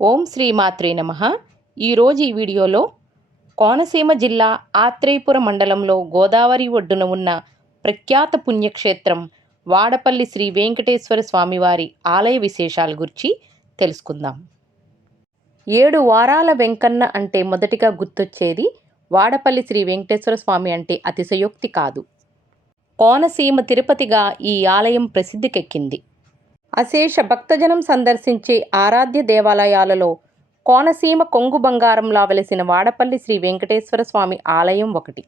ఓం శ్రీ మాత్రే నమః. ఈరోజు ఈ వీడియోలో కోనసీమ జిల్లా ఆత్రేయపురం మండలంలో గోదావరి ఒడ్డున ఉన్న ప్రఖ్యాత పుణ్యక్షేత్రం వాడపల్లి శ్రీ వెంకటేశ్వర స్వామివారి ఆలయ విశేషాల గురించి తెలుసుకుందాం. 7 వారాల వెంకన్న అంటే మొదటిగా గుర్తొచ్చేది వాడపల్లి శ్రీ వెంకటేశ్వర స్వామి అంటే అతిశయోక్తి కాదు. కోనసీమ తిరుపతిగా ఈ ఆలయం ప్రసిద్ధికెక్కింది. అశేష భక్తజనం సందర్శించే ఆరాధ్య దేవాలయాలలో కోనసీమ కొంగు బంగారంలా వెలిసిన వాడపల్లి శ్రీ వెంకటేశ్వర స్వామి ఆలయం ఒకటి.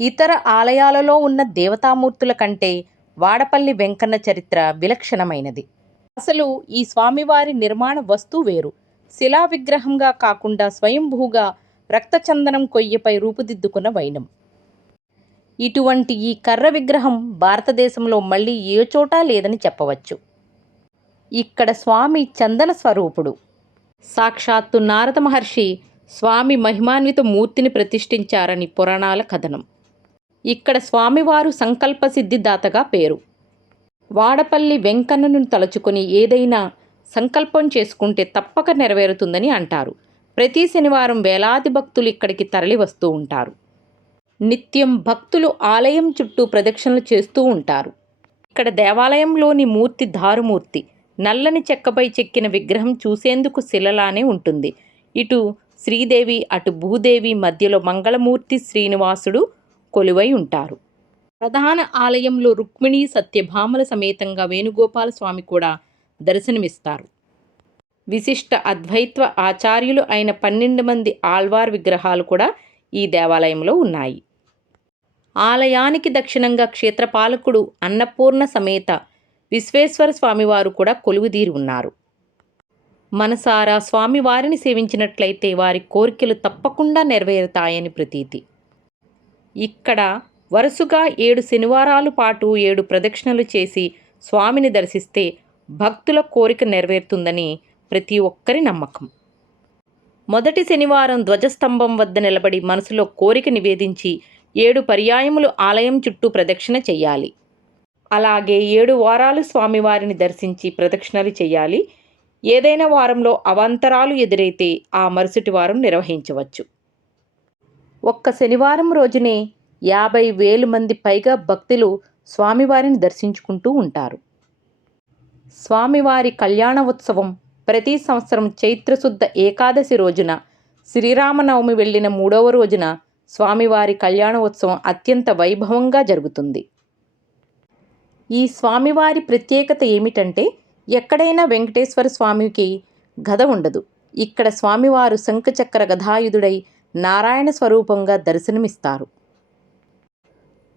ఇతర ఆలయాలలో ఉన్న దేవతామూర్తుల కంటే వాడపల్లి వెంకన్న చరిత్ర విలక్షణమైనది. అసలు ఈ స్వామివారి నిర్మాణ వస్తువు వేరు. శిలా విగ్రహంగా కాకుండా స్వయంభూగా రక్తచందనం కొయ్యపై రూపుదిద్దుకున్న వైనం. ఇటువంటి ఈ కర్ర విగ్రహం భారతదేశంలో మళ్ళీ ఏ చోటా లేదని చెప్పవచ్చు. ఇక్కడ స్వామి చందన స్వరూపుడు. సాక్షాత్తు నారద మహర్షి స్వామి మహిమాన్విత మూర్తిని ప్రతిష్ఠించారని పురాణాల కథనం. ఇక్కడ స్వామివారు సంకల్ప సిద్ధిదాతగా పేరు. వాడపల్లి వెంకన్నను తలుచుకొని ఏదైనా సంకల్పం చేసుకుంటే తప్పక నెరవేరుతుందని అంటారు. ప్రతి శనివారం వేలాది భక్తులు ఇక్కడికి తరలి వస్తూ ఉంటారు. నిత్యం భక్తులు ఆలయం చుట్టూ ప్రదక్షిణలు చేస్తూ ఉంటారు. ఇక్కడ దేవాలయంలోని మూర్తి దారుమూర్తి. నల్లని చెక్కపై చెక్కిన విగ్రహం చూసేందుకు శిలలానే ఉంటుంది. ఇటు శ్రీదేవి అటు భూదేవి మధ్యలో మంగళమూర్తి శ్రీనివాసుడు కొలువై ఉంటారు. ప్రధాన ఆలయంలో రుక్మిణి సత్యభామల సమేతంగా వేణుగోపాల స్వామి కూడా దర్శనమిస్తారు. విశిష్ట అద్వైత్వ ఆచార్యులు అయిన 12 మంది ఆళ్వార్ విగ్రహాలు కూడా ఈ దేవాలయంలో ఉన్నాయి. ఆలయానికి దక్షిణంగా క్షేత్రపాలకుడు అన్నపూర్ణ సమేత విశ్వేశ్వర స్వామివారు కూడా కొలువుదీరి ఉన్నారు. మనసారా స్వామివారిని సేవించినట్లయితే వారి కోరికలు తప్పకుండా నెరవేరుతాయని ప్రతీతి. ఇక్కడ వరుసగా 7 శనివారాల పాటు 7 ప్రదక్షిణలు చేసి స్వామిని దర్శిస్తే భక్తుల కోరిక నెరవేరుతుందని ప్రతి ఒక్కరి నమ్మకం. మొదటి శనివారం ధ్వజస్తంభం వద్ద నిలబడి మనసులో కోరిక నివేదించి 7 పర్యాయములు ఆలయం చుట్టూ ప్రదక్షిణ చెయ్యాలి. అలాగే 7 వారాలు స్వామివారిని దర్శించి ప్రదక్షిణలు చెయ్యాలి. ఏదైనా వారంలో అవాంతరాలు ఎదురైతే ఆ మరుసటి వారం నిర్వహించవచ్చు. ఒక్క శనివారం రోజునే 50,000 మంది పైగా భక్తులు స్వామివారిని దర్శించుకుంటూ ఉంటారు. స్వామివారి కళ్యాణ ఉత్సవం ప్రతి సంవత్సరం చైత్రశుద్ధ ఏకాదశి రోజున, శ్రీరామనవమి వెళ్ళిన 3వ రోజున స్వామివారి కళ్యాణ ఉత్సవం అత్యంత వైభవంగా జరుగుతుంది. ఈ స్వామివారి ప్రత్యేకత ఏమిటంటే ఎక్కడైనా వెంకటేశ్వర స్వామికి గద ఉండదు. ఇక్కడ స్వామివారు శంఖచక్ర గదాయుధుడై నారాయణ స్వరూపంగా దర్శనమిస్తారు.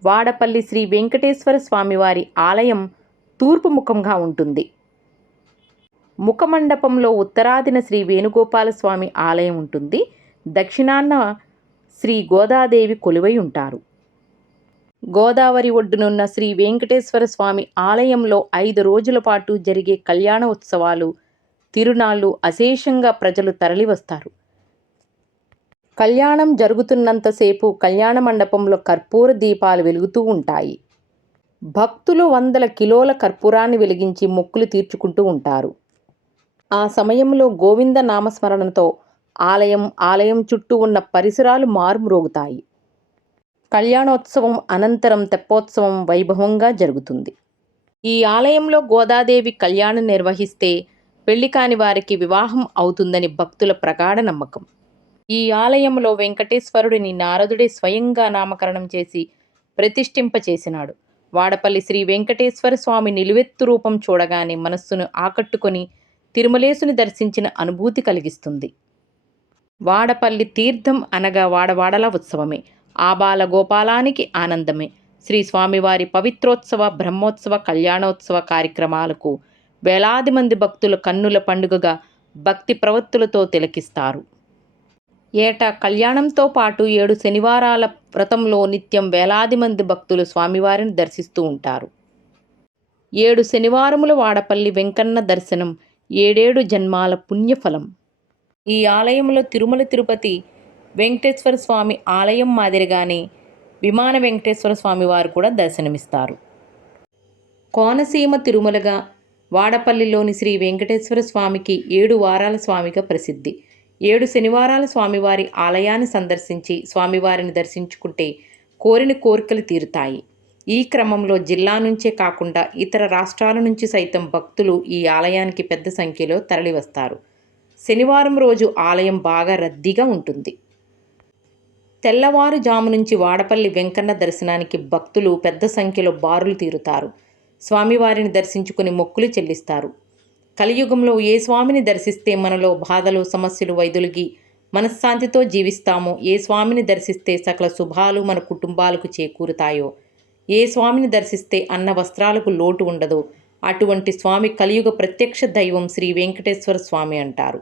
వాడపల్లి శ్రీ వెంకటేశ్వర స్వామివారి ఆలయం తూర్పు ముఖంగా ఉంటుంది. ముఖమండపంలో ఉత్తరాదిన శ్రీ వేణుగోపాల స్వామి ఆలయం ఉంటుంది. దక్షిణాన శ్రీ గోదాదేవి కొలువై ఉంటారు. గోదావరి ఒడ్డునున్న శ్రీ వెంకటేశ్వర స్వామి ఆలయంలో 5 రోజుల పాటు జరిగే కళ్యాణ ఉత్సవాలు, తిరునాళ్ళు అశేషంగా ప్రజలు తరలివస్తారు. కళ్యాణం జరుగుతున్నంతసేపు కళ్యాణ మండపంలో కర్పూర దీపాలు వెలుగుతూ ఉంటాయి. భక్తులు 100 కిలోల కర్పూరాన్ని వెలిగించి మొక్కులు తీర్చుకుంటూ ఉంటారు. ఆ సమయంలో గోవింద నామస్మరణతో ఆలయం చుట్టూ ఉన్న పరిసరాలు మారుమ్రోగుతాయి. కళ్యాణోత్సవం అనంతరం తెప్పోత్సవం వైభవంగా జరుగుతుంది. ఈ ఆలయంలో గోదాదేవి కళ్యాణం నిర్వహిస్తే పెళ్లి కాని వారికి వివాహం అవుతుందని భక్తుల ప్రగాఢ నమ్మకం. ఈ ఆలయంలో వెంకటేశ్వరుడిని నారదుడే స్వయంగా నామకరణం చేసి ప్రతిష్ఠింపచేసినాడు. వాడపల్లి శ్రీ వెంకటేశ్వర స్వామి నిలువెత్తు రూపం చూడగానే మనస్సును ఆకట్టుకొని తిరుమలేసుని దర్శించిన అనుభూతి కలిగిస్తుంది. వాడపల్లి తీర్థం అనగా వాడవాడల ఉత్సవమే. ఆబాల గోపాలానికి ఆనందమే. శ్రీ స్వామివారి పవిత్రోత్సవ, బ్రహ్మోత్సవ, కళ్యాణోత్సవ కార్యక్రమాలకు వేలాది మంది భక్తులు కన్నుల పండుగగా భక్తి ప్రవత్తులతో తిలకిస్తారు. ఏటా కళ్యాణంతో పాటు 7 శనివారాల వ్రతంలో నిత్యం వేలాది మంది భక్తులు స్వామివారిని దర్శిస్తూ ఉంటారు. 7 శనివారముల వాడపల్లి వెంకన్న దర్శనం 7 జన్మాల పుణ్యఫలం. ఈ ఆలయంలో తిరుమల తిరుపతి వెంకటేశ్వర స్వామి ఆలయం మాదిరిగానే విమాన వెంకటేశ్వర స్వామి వారు కూడా దర్శనమిస్తారు. కోనసీమ తిరుమలగా వాడపల్లిలోని శ్రీ వెంకటేశ్వర స్వామికి 7 వారాల స్వామిగా ప్రసిద్ధి. 7 శనివారాల స్వామివారి ఆలయాన్ని సందర్శించి స్వామివారిని దర్శించుకుంటే కోరిన కోరికలు తీరుతాయి. ఈ క్రమంలో జిల్లా నుంచే కాకుండా ఇతర రాష్ట్రాల నుంచి సైతం భక్తులు ఈ ఆలయానికి పెద్ద సంఖ్యలో తరలివస్తారు. శనివారం రోజు ఆలయం బాగా రద్దీగా ఉంటుంది. తెల్లవారుజాము నుంచి వాడపల్లి వెంకన్న దర్శనానికి భక్తులు పెద్ద సంఖ్యలో బారులు తీరుతారు. స్వామివారిని దర్శించుకుని మొక్కులు చెల్లిస్తారు. కలియుగంలో ఏ స్వామిని దర్శిస్తే మనలో బాధలు సమస్యలు వైదొలిగి మనశ్శాంతితో జీవిస్తామో, ఏ స్వామిని దర్శిస్తే సకల శుభాలు మన కుటుంబాలకు చేకూరుతాయో, ఏ స్వామిని దర్శిస్తే అన్న వస్త్రాలకు లోటు ఉండదో అటువంటి స్వామి కలియుగ ప్రత్యక్ష దైవం శ్రీ వెంకటేశ్వర స్వామి అంటారు.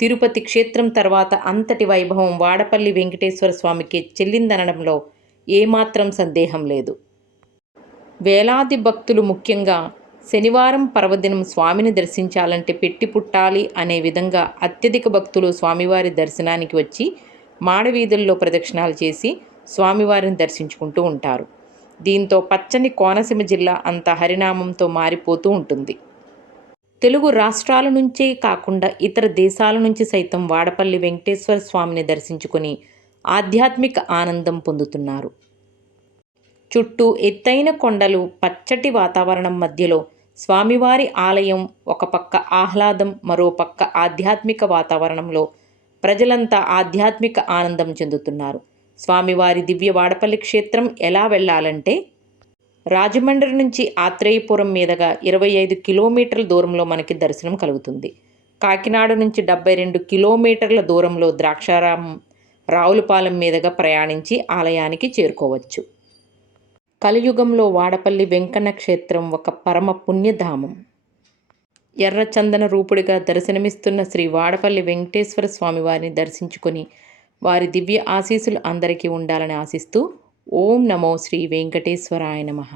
తిరుపతి క్షేత్రం తర్వాత అంతటి వైభవం వాడపల్లి వెంకటేశ్వర స్వామికి చెల్లిందనడంలో ఏమాత్రం సందేహం లేదు. వేలాది భక్తులు ముఖ్యంగా శనివారం పర్వదినం స్వామిని దర్శించాలంటే పెట్టి పుట్టాలి అనే విధంగా అత్యధిక భక్తులు స్వామివారి దర్శనానికి వచ్చి మాడవీధుల్లో ప్రదక్షిణాలు చేసి స్వామివారిని దర్శించుకుంటూ ఉంటారు. దీంతో పచ్చని కోనసీమ జిల్లా అంతా హరినామంతో మారిపోతూ ఉంటుంది. తెలుగు రాష్ట్రాల నుంచే కాకుండా ఇతర దేశాల నుంచి సైతం వాడపల్లి వెంకటేశ్వర స్వామిని దర్శించుకొని ఆధ్యాత్మిక ఆనందం పొందుతున్నారు. చుట్టూ ఎత్తైన కొండలు, పచ్చటి వాతావరణం మధ్యలో స్వామివారి ఆలయం ఒక పక్క ఆహ్లాదం, మరో పక్క ఆధ్యాత్మిక వాతావరణంలో ప్రజలంతా ఆధ్యాత్మిక ఆనందం చెందుతున్నారు. స్వామివారి దివ్య వాడపల్లి క్షేత్రం ఎలా వెళ్ళాలంటే, రాజమండ్రి నుంచి ఆత్రేయపురం మీదుగా 25 కిలోమీటర్ల దూరంలో మనకి దర్శనం కలుగుతుంది. కాకినాడ నుంచి 72 కిలోమీటర్ల దూరంలో ద్రాక్షారామం, రావులపాలెం మీదుగా ప్రయాణించి ఆలయానికి చేరుకోవచ్చు. కలియుగంలో వాడపల్లి వెంకన్న క్షేత్రం ఒక పరమ పుణ్యధామం. ఎర్రచందన రూపుడిగా దర్శనమిస్తున్న శ్రీ వాడపల్లి వెంకటేశ్వర స్వామివారిని దర్శించుకొని వారి దివ్య ఆశీస్సులు అందరికీ ఉండాలని ఆశిస్తూ ఓం నమో శ్రీ వెంకటేశ్వరాయ నమః.